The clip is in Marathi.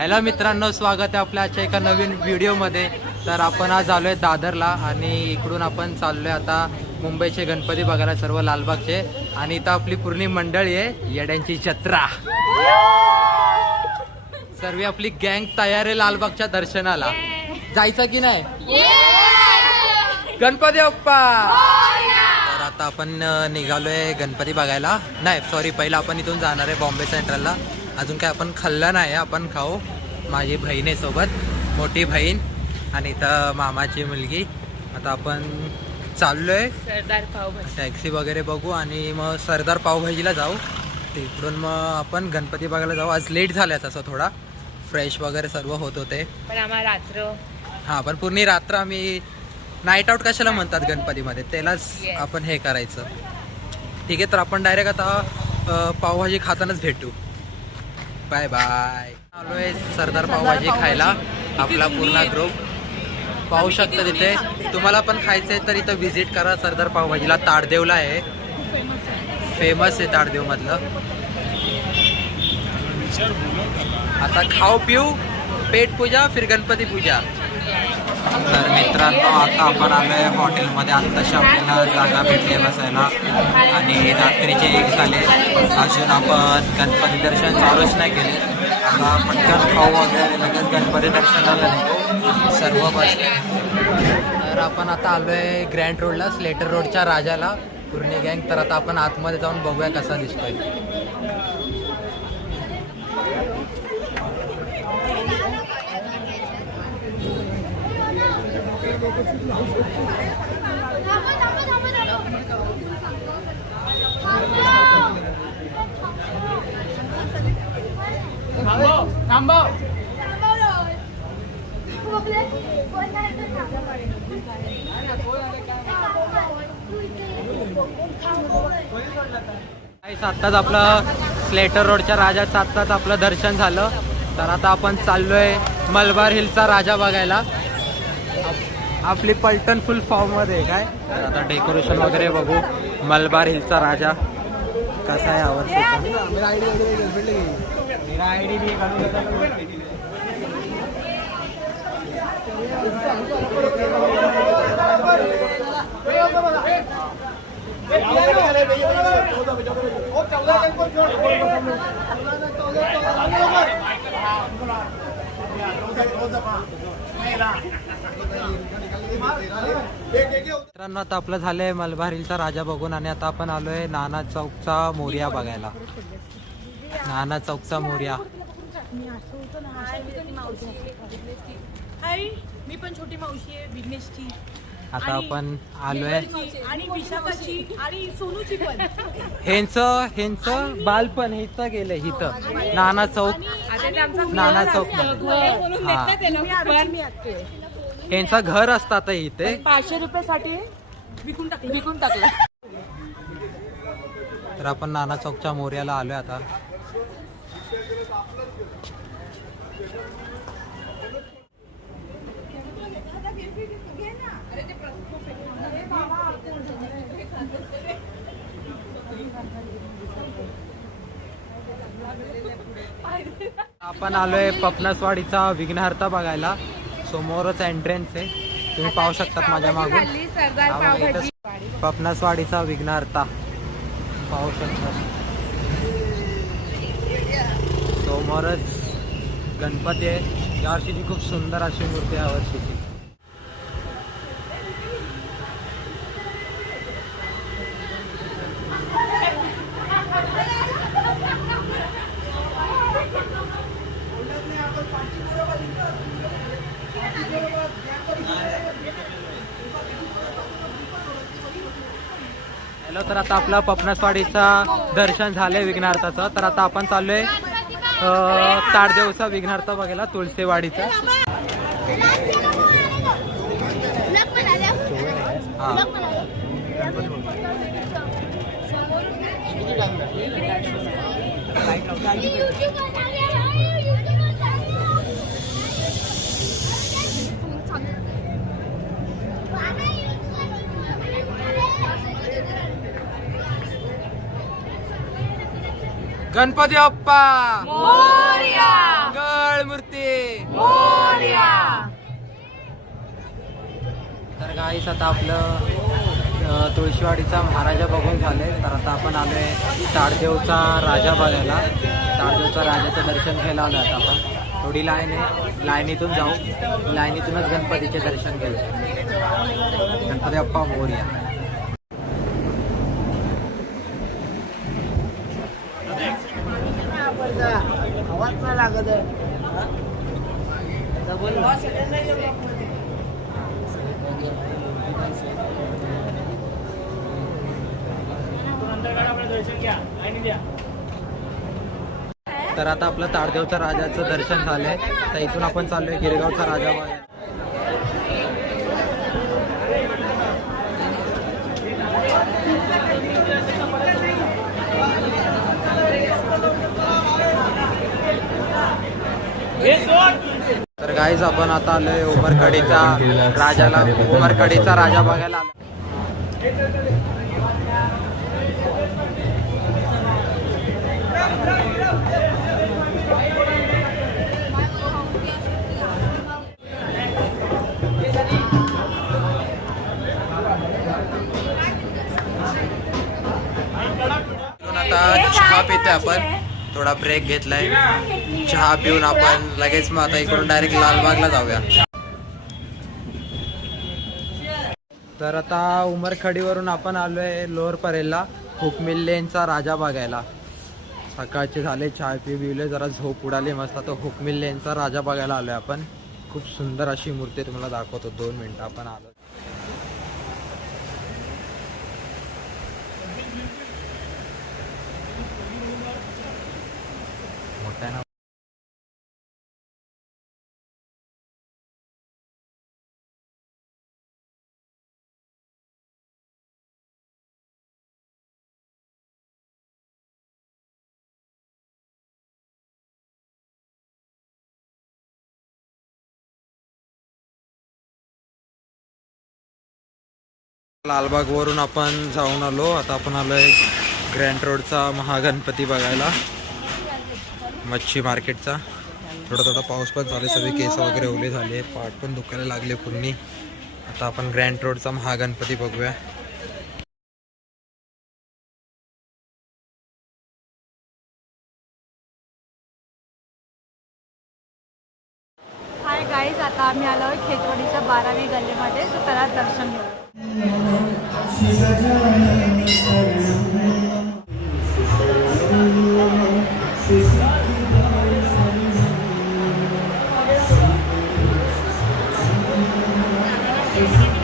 हॅलो मित्रांनो, स्वागत आहे आपल्या आजच्या एका नवीन व्हिडिओमध्ये. तर आपण आज आलोय दादरला आणि इकडून आपण चाललोय आता मुंबईचे गणपती बघायला, सर्व लालबागचे. आणि इथं आपली पूर्ण मंडळी आहे, येड्यांची जत्रा. सर्व आपली गँग तयार आहे लालबागच्या दर्शनाला. जायचं की नाही? गणपती बाप्पा. तर आता आपण निघालोय गणपती बघायला. नाही सॉरी, पहिला आपण इथून जाणार आहे बॉम्बे सेंट्रलला. अजून काय आपण खाल्लं नाही, आपण खाऊ. माझी बहीण आहे सोबत, मोठी बहीण, आणि इथं मामाची मुलगी. आता आपण चाललोय सरदार पावभाजी, टॅक्सी वगैरे बघू आणि मग सरदार पावभाजीला जाऊ. तिकडून मग आपण गणपती बघायला जाऊ. आज लेट झालाय तसं, थोडा फ्रेश वगैरे सर्व होत होते. पण आम्हाला रात्र हां, पण पूर्ण रात्र आम्ही नाईट आउट कशाला म्हणतात गणपतीमध्ये, त्यालाच आपण हे करायचं. ठीक आहे, तर आपण डायरेक्ट आता पावभाजी खातानाच भेटू. Bye bye. आलोय सरदार पावभाजी खायला, आपला पूर्ण ग्रुप. पाहू शकता तिथे. तुम्हाला पण खायचं आहे तर इथं व्हिजिट करा सरदार पावभाजीला. ताडदेवला आहे, फेमस आहे ताडदेव मधलं. आता खाऊ पिऊ, पेट पूजा, फिर गणपती पूजा. तर मित्रांनो, आता आपण आलोय हॉटेलमध्ये. आत्ताशी आपल्याला जागा भेटली बसायला आणि रात्रीचे 1 झाले. अजून आपण गणपती दर्शन चालूच नाही केले. आता पटकन खाऊ वगैरे लगेच गणपती दर्शनाला नाही सर्व बसले. तर आपण आता आलोय ग्रँड रोडला, स्लेटर रोडच्या राजाला, पूर्ण गँग. तर आता आपण आतमध्ये जाऊन बघूया कसा दिसतोय. आत्ताच आपलं स्लेटर रोडच्या राजाचं आत्ताच आपलं दर्शन झालं. तर आता आपण चाललोय मलबार हिलचा राजा बघायला. आपली पलटण फुल फॉर्म मध्ये काय. तर आता डेकोरेशन वगैरे बघू. मलबार हिलचा राजा कसा आहे यावर्षी. मित्रांनो, आता आपलं झालंय मलबार हिलचा राजा बघून आणि आता आपण आलोय नाना चौकचा मोर्या बघायला. नाना चौकचा मोर्या. मी पण छोटी मावशी आहे विघ्नेशची. आता आपण आलोय आणि विशाखाची आणि सोनूची पण. ह्यांचं बालपण हिचं गेलंय इथं नाना चौक. नाना चौक ह्यांचं घर असतात इथे. 500 रुपयासाठी विकून टाकलं. तर आपण नाना चौकच्या मोर्याला आलोय आता. आपण आलोय पपनासवाडीचा विघ्नहर्ता बघायला. समोरच एंट्रन्स आहे, तुम्ही पाहू शकतात माझ्या मागून. पपनासवाडीचा विघ्नहर्ता पाहू शकतात. समोरच गणपती आहे. यावर्षीची खूप सुंदर अशी मूर्ती आहे यावर्षीची. हॅलो, तर आता आपला पपनासवाडीचा दर्शन झालंय विघ्नहर्ताचं. तर आता आपण चाललोय ताडदेवचा विघ्नहर्ता बघायला, तुळसेवाडीचा. गणपती बाप्पा मोरया. मंगळ मूर्ती काहीच आता आपलं तुळशीवाडीचा महाराजा बघून झाले, तर आता आपण आलोय ताडदेवचा राजा बघायला. ताडदेवचा राजाचं दर्शन घ्यायला आलो आता आपण. थोडी लाईन आहे, लाईनीतून जाऊ, लाईनीतूनच गणपतीचे दर्शन घ्यायचे. गणपती बाप्पा मोरया. तर आता आपलं ताडदेवच्या राजाचं दर्शन झालंय, तर इथून आपण चाललोय गिरगावचा राजा बघायला. तर गाईज आपण आता आलोय उमरकडीचा राजाला, उमरकडीचा राजा बघायला आलो. आता चहा पितोय आपण, थोडा ब्रेक घेतलाय. चहा पिऊन आपण लगेच मग आता इकडून डायरेक्ट लालबागला जाऊया. तर आता उमरखडीवरून आपण आलोय लोअर परेलला हुकमिल्लेंचा राजा बघायला. सकाळचे झाले, चहा पिले, जरा झोप उडाली मस्त. तो हुकमिल्लेंचा राजा बघायला आलोय आपण. खूप सुंदर अशी मूर्ती तुम्हाला दाखवतो. 2 मिनिटं आपण आलो. मोठ्या ना लालबाग वरून आपण जाऊन आलो. आता आपण आलोय ग्रँड रोडचा महागणपती बघायला, मच्छी मार्केटचा. थोडा थोडा पाऊस पण चालू, सगळे केस वगैरे ओले झाले, पाठ पण दुखायला लागले पूर्ण. आता आपण ग्रँड रोडचा महागणपती बघूया. हाय गाईज, आता आम्ही आलो आहे खेतवाडीच्या 12वी गल्लीमध्ये, तर त्याला दर्शन घेऊ. Thank you.